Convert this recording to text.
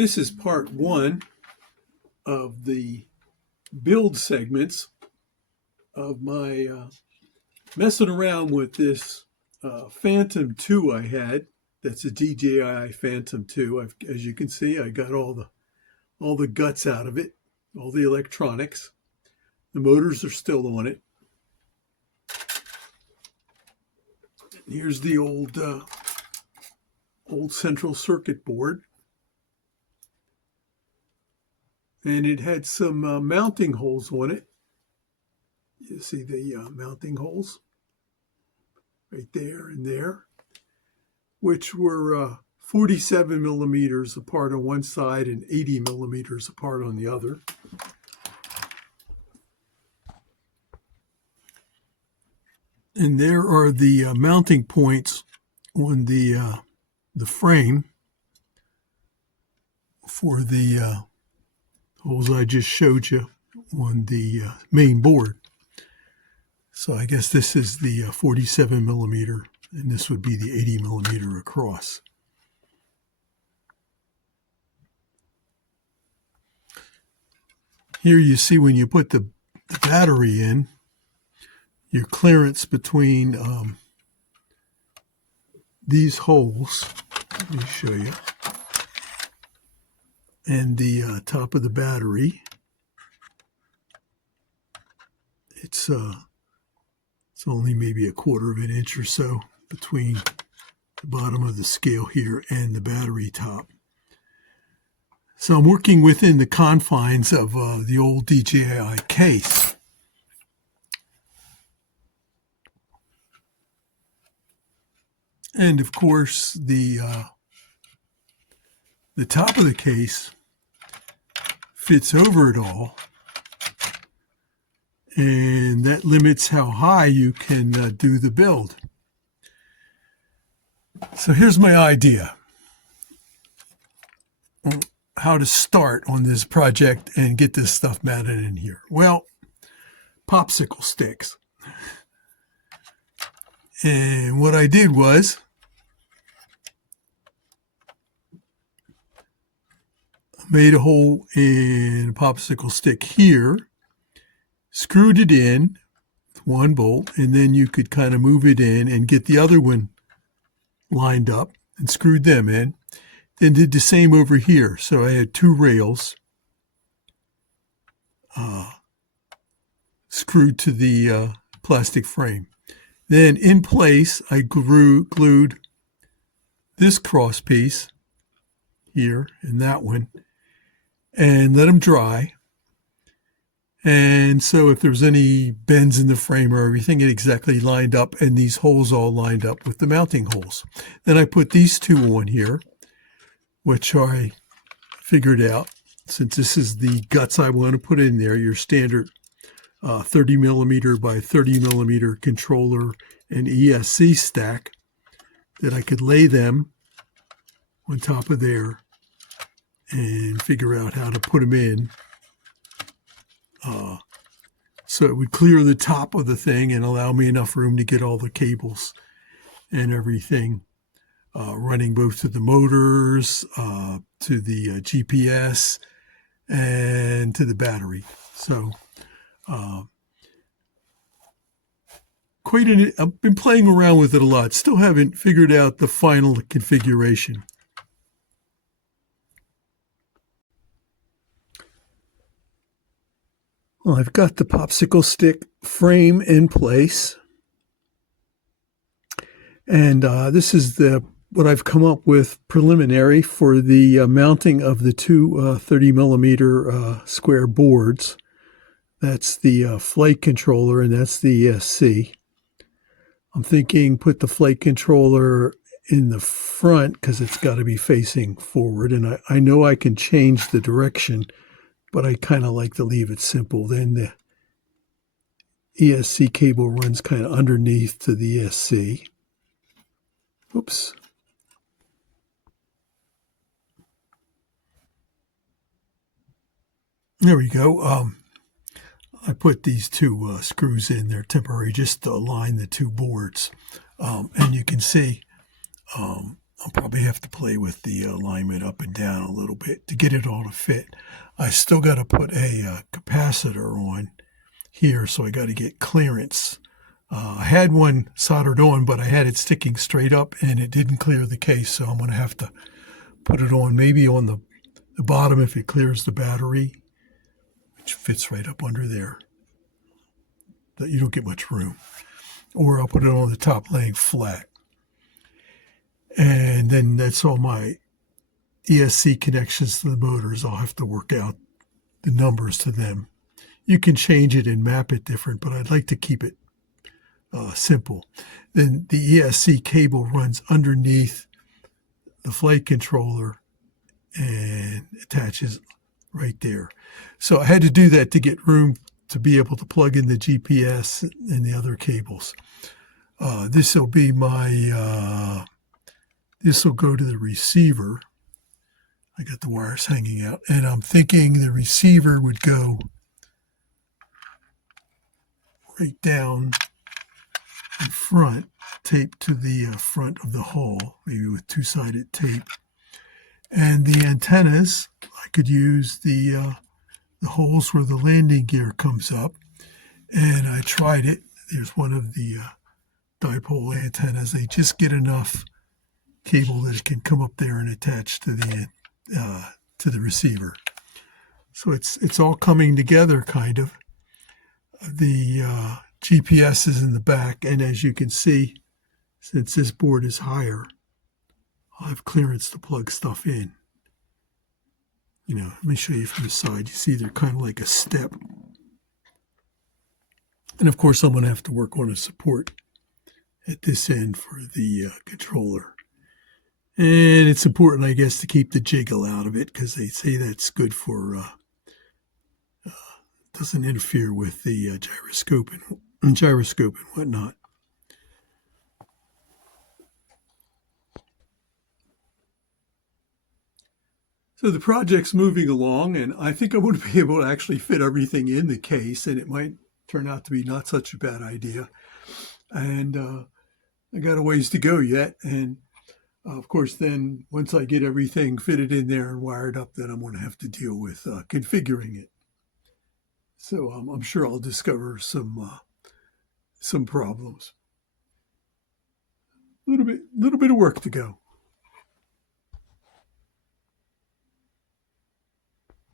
This is part one of the build segments of my messing around with this Phantom 2 I had. That's a DJI Phantom 2. As you can see, I got all the guts out of it, all the electronics. The motors are still on it. Here's the old central circuit board. And it had some mounting holes on it. You see the mounting holes right there and there, which were 47 millimeters apart on one side and 80 millimeters apart on the other. And there are the mounting points on the frame for the holes I just showed you on the main board. So I guess this is the 47 millimeter, and this would be the 80 millimeter across. Here you see when you put the battery in, your clearance between these holes, let me show you, and the top of the battery, it's only maybe a quarter of an inch or so between the bottom of the scale here and the battery top. So I'm working within the confines of the old DJI case. And of course, the top of the case fits over it all, and that limits how high you can do the build. So here's my idea on how to start on this project and get this stuff mounted in here. Well, popsicle sticks. And what I did was made a hole in a popsicle stick here, screwed it in with one bolt, and then you could kind of move it in and get the other one lined up and screwed them in. Then did the same over here. So I had two rails screwed to the plastic frame. Then in place, I glued this cross piece here and that one and let them dry. And so if there's any bends in the frame or everything, it exactly lined up, and these holes all lined up with the mounting holes. Then I put these two on here, which I figured out, since this is the guts I want to put in there, your standard 30 millimeter by 30 millimeter controller and ESC stack, that I could lay them on top of there and figure out how to put them in. So it would clear the top of the thing and allow me enough room to get all the cables and everything running, both to the motors, to the GPS, and to the battery. So I've been playing around with it a lot. Still haven't figured out the final configuration. Well, I've got the popsicle stick frame in place, and this is what I've come up with preliminary for the mounting of the two 30 millimeter square boards. That's the flight controller, and that's the ESC. I'm thinking put the flight controller in the front because it's got to be facing forward, and I know I can change the direction, but I kind of like to leave it simple. Then the ESC cable runs kind of underneath to the ESC. Oops. There we go. I put these two screws in there temporary just to align the two boards. And you can see I'll probably have to play with the alignment up and down a little bit to get it all to fit. I still got to put a capacitor on here, so I got to get clearance. I had one soldered on, but I had it sticking straight up and it didn't clear the case, so I'm going to have to put it on maybe on the bottom if it clears the battery, which fits right up under there. That you don't get much room. Or I'll put it on the top laying flat. And then that's all my ESC connections to the motors. I'll have to work out the numbers to them. You can change it and map it different, but I'd like to keep it simple. Then the ESC cable runs underneath the flight controller and attaches right there. So I had to do that to get room to be able to plug in the GPS and the other cables. This will be my, this will go to the receiver. I got the wires hanging out, and I'm thinking the receiver would go right down in front, taped to the front of the hull, maybe with two-sided tape. And the antennas, I could use the holes where the landing gear comes up. And I tried it. There's one of the dipole antennas. They just get enough cable that it can come up there and attach to the receiver. So it's all coming together, kind of. The GPS is in the back, and as you can see, since this board is higher, I'll have clearance to plug stuff in. You know, let me show you from the side. You see they're kind of like a step. And of course, I'm going to have to work on a support at this end for the controller. And it's important, I guess, to keep the jiggle out of it because they say that's good for, doesn't interfere with the gyroscope and whatnot. So the project's moving along, and I think I'm going to be able to actually fit everything in the case, and it might turn out to be not such a bad idea. And I got a ways to go yet, and of course, then once I get everything fitted in there and wired up, then I'm going to have to deal with configuring it. So I'm sure I'll discover some problems. A little bit of work to go.